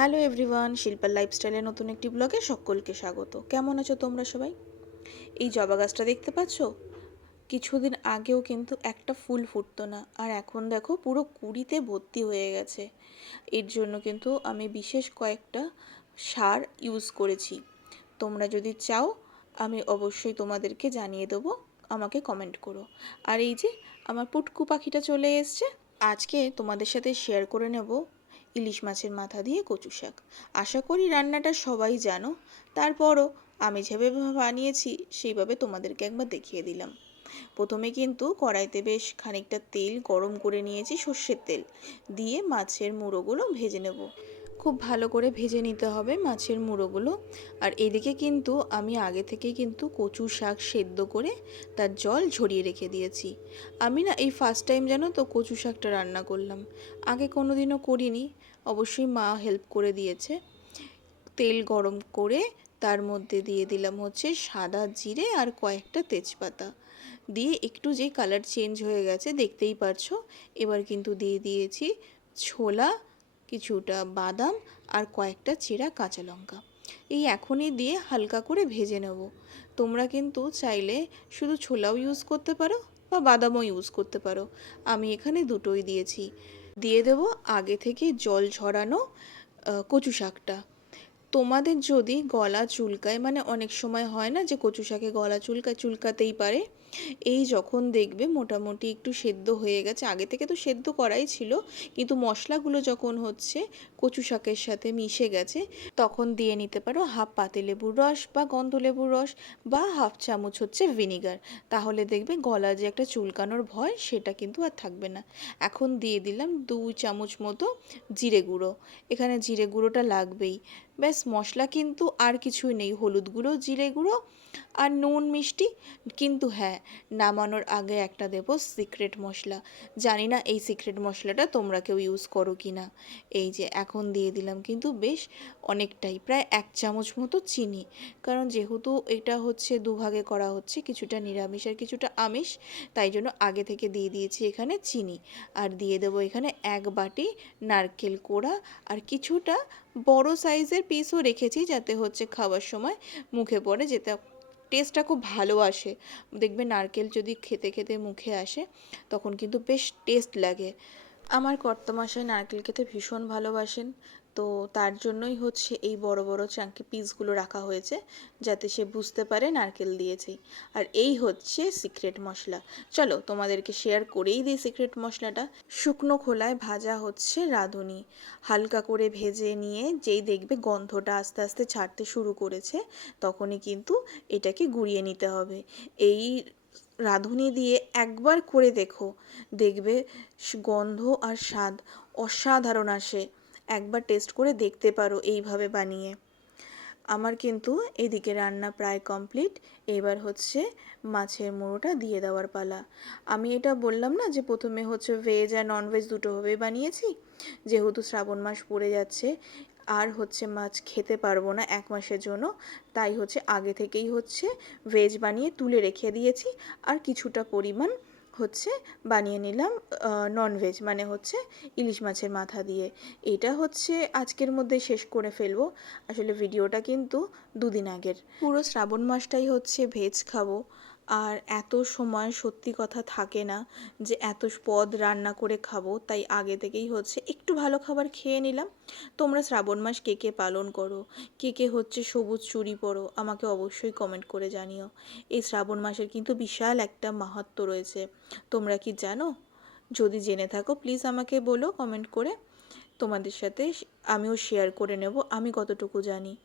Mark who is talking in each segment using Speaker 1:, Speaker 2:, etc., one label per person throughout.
Speaker 1: Hello everyone, শিল্পার লাইফস্টাইলের নতুন একটি ব্লগে সকলকে স্বাগত। কেমন আছো তোমরা সবাই? এই জবা গাছটা দেখতে পাচ্ছ? কিছুদিন আগেও কিন্তু একটা ফুল ফুটতো না, আর এখন দেখো পুরো কুড়িতে ভর্তি হয়ে গেছে। এর জন্য কিন্তু আমি বিশেষ কয়েকটা সার ইউজ করেছি। তোমরা যদি চাও, আমি অবশ্যই তোমাদেরকে জানিয়ে দেবো, আমাকে কমেন্ট করো। আর এই যে, আমার পুটকু পাখিটা চলে এসছে। আজকে তোমাদের সাথে শেয়ার করে নেব ইলিশ মাছের মাথা দিয়ে কচু শাক। আশা করি রান্নাটা সবাই জানো। তারপরও আমি যেভাবে বানিয়েছি, সেইভাবে তোমাদেরকে একবার দেখিয়ে দিলাম। প্রথমে কিন্তু কড়াইতে বেশ খানিকটা তেল গরম করে নিয়েছি সর্ষের তেল। দিয়ে মাছের মুড়োগুলো ভেজে নেব। খুব ভালো করে ভেজে নিতে হবে মাছের মুড়োগুলো। আর এদিকে কিন্তু আমি আগে থেকেই কিন্তু কচু শাক সেদ্ধ করে তার জল ঝরিয়ে রেখে দিয়েছি। আমি না এই ফার্স্ট টাইম জানো তো কচু শাকটা রান্না করলাম। আগে কোনো দিনও করিনি, অবশ্যই মা হেল্প করে দিয়েছে। তেল গরম করে তার মধ্যে দিয়ে দিলাম হচ্ছে সাদা জিরে আর কয়েকটা তেজপাতা। দিয়ে একটু যে কালার চেঞ্জ হয়ে গেছে দেখতেই পারছ, এবার কিন্তু দিয়ে দিয়েছি ছোলা কিছুটা বাদাম আর কয়েকটা চেরা কাঁচা লঙ্কা। এই এখনই দিয়ে হালকা করে ভেজে নেব। তোমরা কিন্তু চাইলে শুধু ছোলাও ইউজ করতে পারো বা বাদামও ইউজ করতে পারো। আমি এখানে দুটোই দিয়েছি। দিয়ে দেবো আগে থেকে জল ঝরানো কচু শাকটা। তোমাদের যদি গলা চুলকায় মানে অনেক সময় হয় না যে কচু শাকে গলা চুলকায় চুলকাতেই পারে, এই যখন দেখবে মোটামুটি একটু সেদ্ধ হয়ে গেছে। আগে থেকে তো সেদ্ধ করাই ছিল, কিন্তু মশলাগুলো যখন হচ্ছে কচু শাকের সাথে মিশে গেছে, তখন দিয়ে নিতে পারো হাফ পাতে লেবুর রস বা গন্ধ লেবুর রস বা হাফ চামচ হচ্ছে ভিনিগার। তাহলে দেখবে গলা যে একটা চুলকানোর ভয়, সেটা কিন্তু আর থাকবে না। এখন দিয়ে দিলাম দুই চামচ মতো জিরে গুঁড়ো। এখানে জিরে গুঁড়োটা লাগবেই। ব্যাস মশলা কিন্তু আর কিছুই নেই। হলুদ গুঁড়ো, জিরে গুঁড়ো আর নুন মিষ্টি কিন্তু হ্যাঁ নামানোর আগে একটা দেব সিক্রেট মশলা। জানি না এই সিক্রেট মশলাটা তোমরা কেউ ইউজ করো কি না। এই যে এখন দিয়ে দিলাম কিন্তু বেশ অনেকটাই, প্রায় এক চামচ মতো চিনি। কারণ যেহেতু এটা হচ্ছে দুভাগে করা হচ্ছে, কিছুটা নিরামিষ আর কিছুটা আমিষ, তাই জন্য আগে থেকে দিয়ে দিয়েছি এখানে চিনি। আর দিয়ে দেবো এখানে এক বাটি নারকেল কোড়া আর কিছুটা বড় সাইজের পিসও রেখেছি যাতে হচ্ছে খাওয়ার সময় মুখে পড়ে যেতে টেস্টটা খুব ভালো আসে। দেখবে নারকেল যদি খেতে খেতে মুখে আসে, তখন কিন্তু বেশ টেস্ট লাগে। আমার কর্তমাশাই নারকেল খেতে ভীষণ ভালোবাসেন, তো তার জন্যই হচ্ছে এই বড় বড় চাঙ্কি পিসগুলো রাখা হয়েছে, যাতে সে বুঝতে পারে নারকেল দিয়েছি। আর এই হচ্ছে সিক্রেট মশলা। চলো তোমাদেরকে শেয়ার করেই দিই সিক্রেট মশলাটা। শুকনো খোলায় ভাজা হচ্ছে রাঁধুনি। হালকা করে ভেজে নিয়ে যেই দেখবে গন্ধটা আস্তে আস্তে ছাড়তে শুরু করেছে, তখনই কিন্তু এটাকে গুঁড়িয়ে নিতে হবে। এই রাঁধুনি দিয়ে একবার করে দেখো। দেখবে গন্ধ আর স্বাদ অসাধারণ আসে। একবার টেস্ট করে দেখতে পারো এইভাবে বানিয়ে। আমার কিন্তু এদিকে রান্না প্রায় কমপ্লিট। এবার হচ্ছে মাছের মুড়োটা দিয়ে দেওয়ার পালা। আমি এটা বললাম না যে প্রথমে হচ্ছে ভেজ আর ননভেজ দুটোভাবেই বানিয়েছি। যেহেতু শ্রাবণ মাস পড়ে যাচ্ছে আর হচ্ছে মাছ খেতে পারব না এক মাসের জন্য। তাই হচ্ছে আগে থেকেই হচ্ছে ভেজ বানিয়ে তুলে রেখে দিয়েছি। আর কিছুটা পরিমাণ হচ্ছে বানিয়ে নিলাম ননভেজ মানে হচ্ছে ইলিশ মাছের মাথা দিয়ে। এটা হচ্ছে আজকের মধ্যে শেষ করে ফেলব। আসলে ভিডিওটা কিন্তু দুদিন আগের। পুরো শ্রাবণ মাসটাই হচ্ছে ভেজ খাব। আর এত সময় সত্যি কথা থাকে না যে এত পদ রান্না করে খাব, তাই আগে থেকেই হচ্ছে একটু ভালো খাবার খেয়ে নিলাম। তোমরা শ্রাবণ মাস কে কে পালন করো, কে কে হচ্ছে সবুজ চুরি পরো, আমাকে অবশ্যই কমেন্ট করে জানিও। এই শ্রাবণ মাসের কিন্তু বিশাল একটা মাহাত্ম রয়েছে। তোমরা কি জানো? যদি জেনে থাকো প্লিজ আমাকে বলো কমেন্ট করে। তোমাদের সাথে আমিও শেয়ার করে নেব, আমি কতটুকু জানি।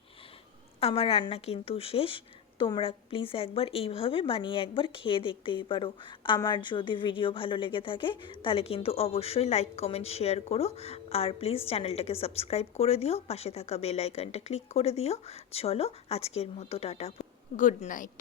Speaker 1: আমার রান্না কিন্তু শেষ। তোমরা প্লিজ একবার এইভাবে বানিয়ে একবার খেয়ে দেখতেই পারো। আমার যদি ভিডিও ভালো লেগে থাকে, তাহলে কিন্তু অবশ্যই লাইক কমেন্ট শেয়ার করো। আর প্লিজ চ্যানেলটাকে সাবস্ক্রাইব করে দিও, পাশে থাকা বেল আইকনটা ক্লিক করে দিও। চলো আজকের মতো টাটা। Good night